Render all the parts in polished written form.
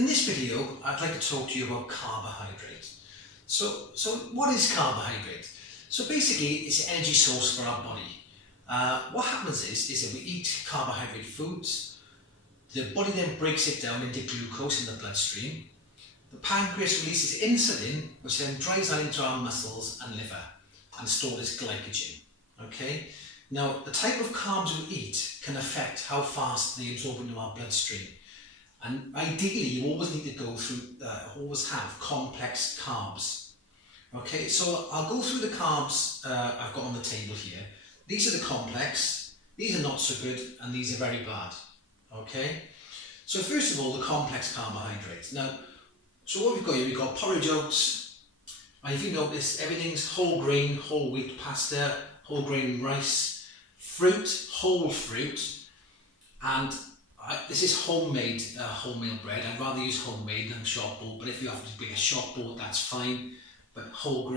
in this video, I'd like to talk to you about carbohydrate. So what is carbohydrate? So basically, it's an energy source for our body. What happens is that we eat carbohydrate foods. The body then breaks it down into glucose in the bloodstream. The pancreas releases insulin, which then drives that into our muscles and liver and stored as glycogen. Okay. Now, the type of carbs we eat can affect how fast they absorb into our bloodstream. And ideally, you always need to go through, always have complex carbs. Okay, so I'll go through the carbs I've got on the table here. These are the complex, these are not so good, and these are very bad. Okay, so first of all, the complex carbohydrates. Now, so what we've got here, we've got porridge oats, and if you notice, everything's whole grain, whole wheat pasta, whole grain rice, fruit, whole fruit, and this is homemade wholemeal bread. I'd rather use homemade than shop bought, but if you have to be a shop bought, that's fine. But whole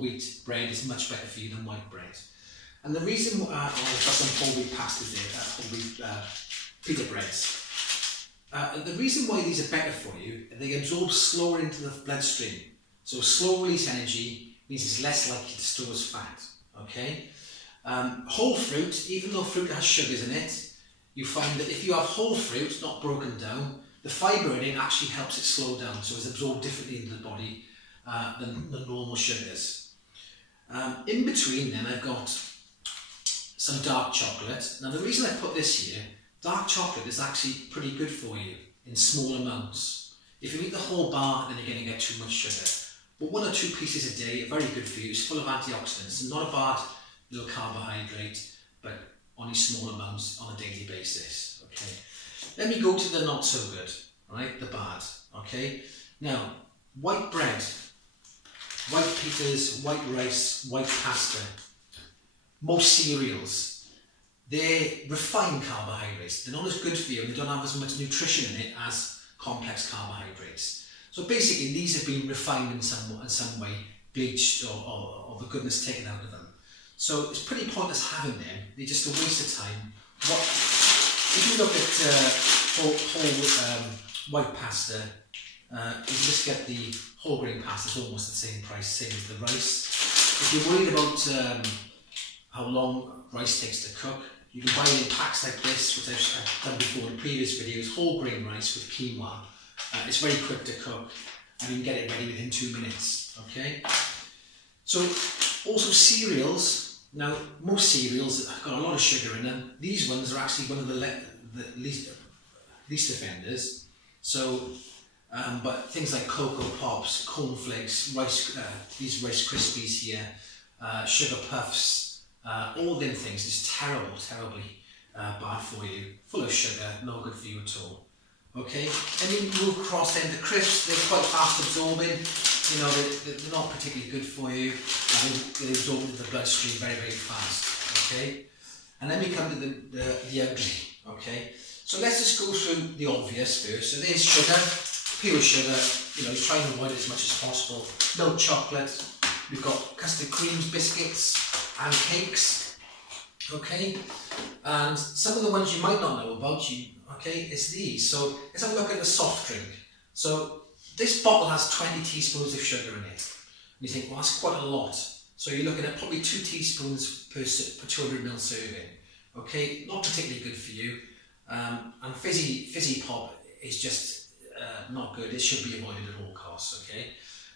wheat bread is much better for you than white bread. And the reason I've got some whole wheat pastas there, whole wheat pita breads. The reason why these are better for you, they absorb slower into the bloodstream. So slow release energy means it's less likely to store as fat. Okay. Whole fruit, even though fruit has sugars in it, you find that if you have whole fruit, not broken down, the fibre in it actually helps it slow down, so it's absorbed differently into the body than the normal sugars. In between then, I've got some dark chocolate. Now the reason I put this here, dark chocolate is actually pretty good for you in small amounts. If you eat the whole bar, then you're going to get too much sugar. But 1 or 2 pieces a day are very good for you. It's full of antioxidants and not a bad little carbohydrate, but only small amounts on a daily basis. Okay, let me go to the not so good, right? The bad. Okay, now white bread, white pitas, white rice, white pasta, most cereals, they're refined carbohydrates. They're not as good for you and they don't have as much nutrition in it as complex carbohydrates. So basically, these have been refined in some way, bleached or the goodness taken out of them. So it's pretty pointless having them. They're just a waste of time. If you look at whole white pasta, you just get the whole grain pasta. It's almost the same price, same as the rice. If you're worried about how long rice takes to cook, you can buy it in packs like this, which I've done before in previous videos. Whole grain rice with quinoa. It's very quick to cook, and you can get it ready within 2 minutes. Okay. So also cereals. Now, most cereals have got a lot of sugar in them. These ones are actually one of the least offenders. So, but things like Cocoa Pops, cornflakes, these Rice Krispies here, sugar puffs, all them things is terribly bad for you. Full of sugar, no good for you at all. Okay, and you move across then to crisps. They're quite fast absorbing. You know, they're not particularly good for you. They absorb into the bloodstream very fast. Okay, and then we come to the ugly. Okay, so let's just go through the obvious first. So there's sugar, pure sugar. You know, you try and avoid it as much as possible. Milk chocolate. We've got custard creams, biscuits, and cakes. Okay, and some of the ones you might not know about, okay, is these. So let's have a look at the soft drink. So this bottle has 20 teaspoons of sugar in it. And you think, well, that's quite a lot. So you're looking at probably 2 teaspoons per 200 ml serving. Okay, not particularly good for you. And fizzy pop is just not good. It should be avoided at all costs. Okay.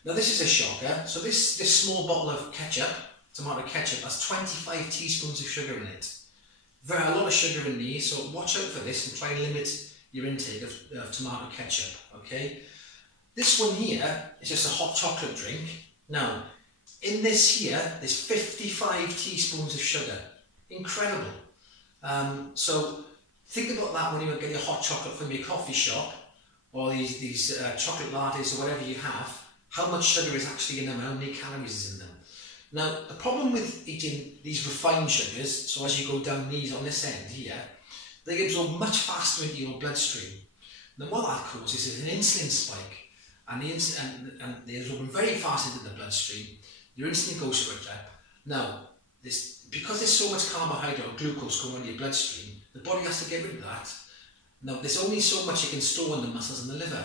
Now this is a shocker. So this small bottle of ketchup, tomato ketchup, has 25 teaspoons of sugar in it. A lot of sugar in these, so watch out for this and try and limit your intake of tomato ketchup. Okay. This one here is just a hot chocolate drink. Now, in this here, there's 55 teaspoons of sugar. Incredible. So think about that when you get your hot chocolate from your coffee shop, or these chocolate lattes or whatever you have. How much sugar is actually in them? How many calories is in them? Now, the problem with eating these refined sugars, so as you go down these on this end here, they absorb much faster into your bloodstream. Then what that causes is an insulin spike. And they absorb very fast into the bloodstream. Your insulin goes right up. Now, because there's so much carbohydrate or glucose going into your bloodstream, the body has to get rid of that. Now, there's only so much you can store in the muscles and the liver.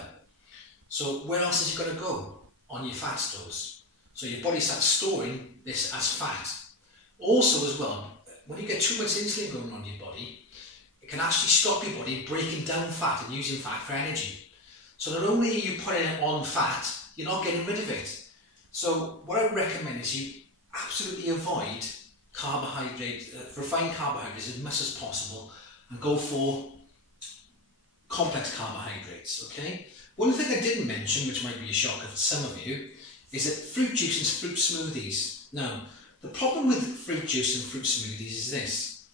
So where else is it going to go? On your fat stores. So your body starts storing this as fat. Also as well, when you get too much insulin going on in your body, it can actually stop your body breaking down fat and using fat for energy. So not only are you putting it on fat, you're not getting rid of it. So what I recommend is you absolutely avoid refined carbohydrates as much as possible and go for complex carbohydrates, okay? One thing I didn't mention, which might be a shocker for some of you, is that fruit juice and fruit smoothies. Now, the problem with fruit juice and fruit smoothies is this,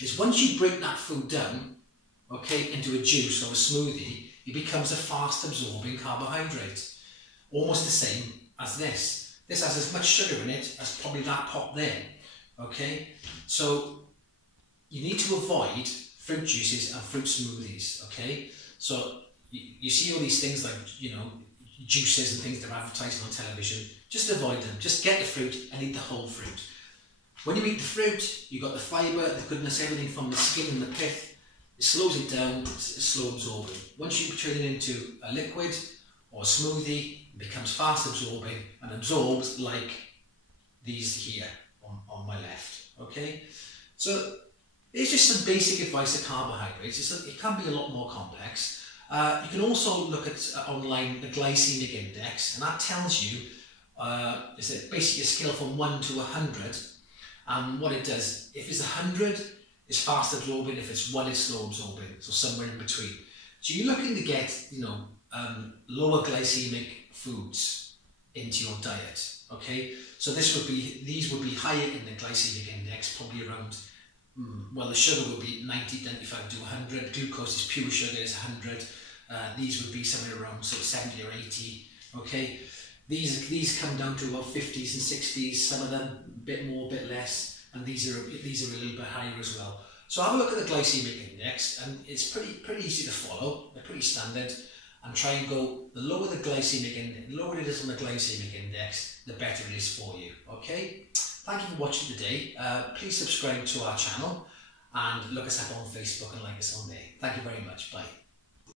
is once you break that food down, okay, into a juice or a smoothie, it becomes a fast absorbing carbohydrate. Almost the same as this. This has as much sugar in it as probably that pot there, okay? So you need to avoid fruit juices and fruit smoothies, okay? So you see all these things like, you know, juices and things that are advertising on television. Just avoid them. Just get the fruit and eat the whole fruit. When you eat the fruit, you've got the fibre, the goodness, everything from the skin and the pith. It slows it down, it's slow absorbing. Once you turn it into a liquid or a smoothie, it becomes fast absorbing and absorbs like these here on my left, okay? So it's just some basic advice of carbohydrates. It can be a lot more complex. You can also look at online the glycemic index, and that tells you it's basically a scale from 1 to 100, and what it does, if it's 100, it's fast absorbing, if it's 1, it's slow absorbing, so somewhere in between. So you're looking to get, you know, lower glycemic foods into your diet, okay? So these would be higher in the glycemic index, probably around, well, the sugar would be 95 to 100, glucose is pure sugar, is 100, these would be somewhere around sort of 70 or 80, okay? These come down to about 50s and 60s, some of them a bit more, a bit less, and these are a little bit higher as well. So have a look at the glycemic index, and it's pretty easy to follow, they're pretty standard, and try and go, the lower the glycemic index, the lower it is on the glycemic index, the better it is for you, okay? Thank you for watching today. Please subscribe to our channel and look us up on Facebook and like us on there. Thank you very much. Bye.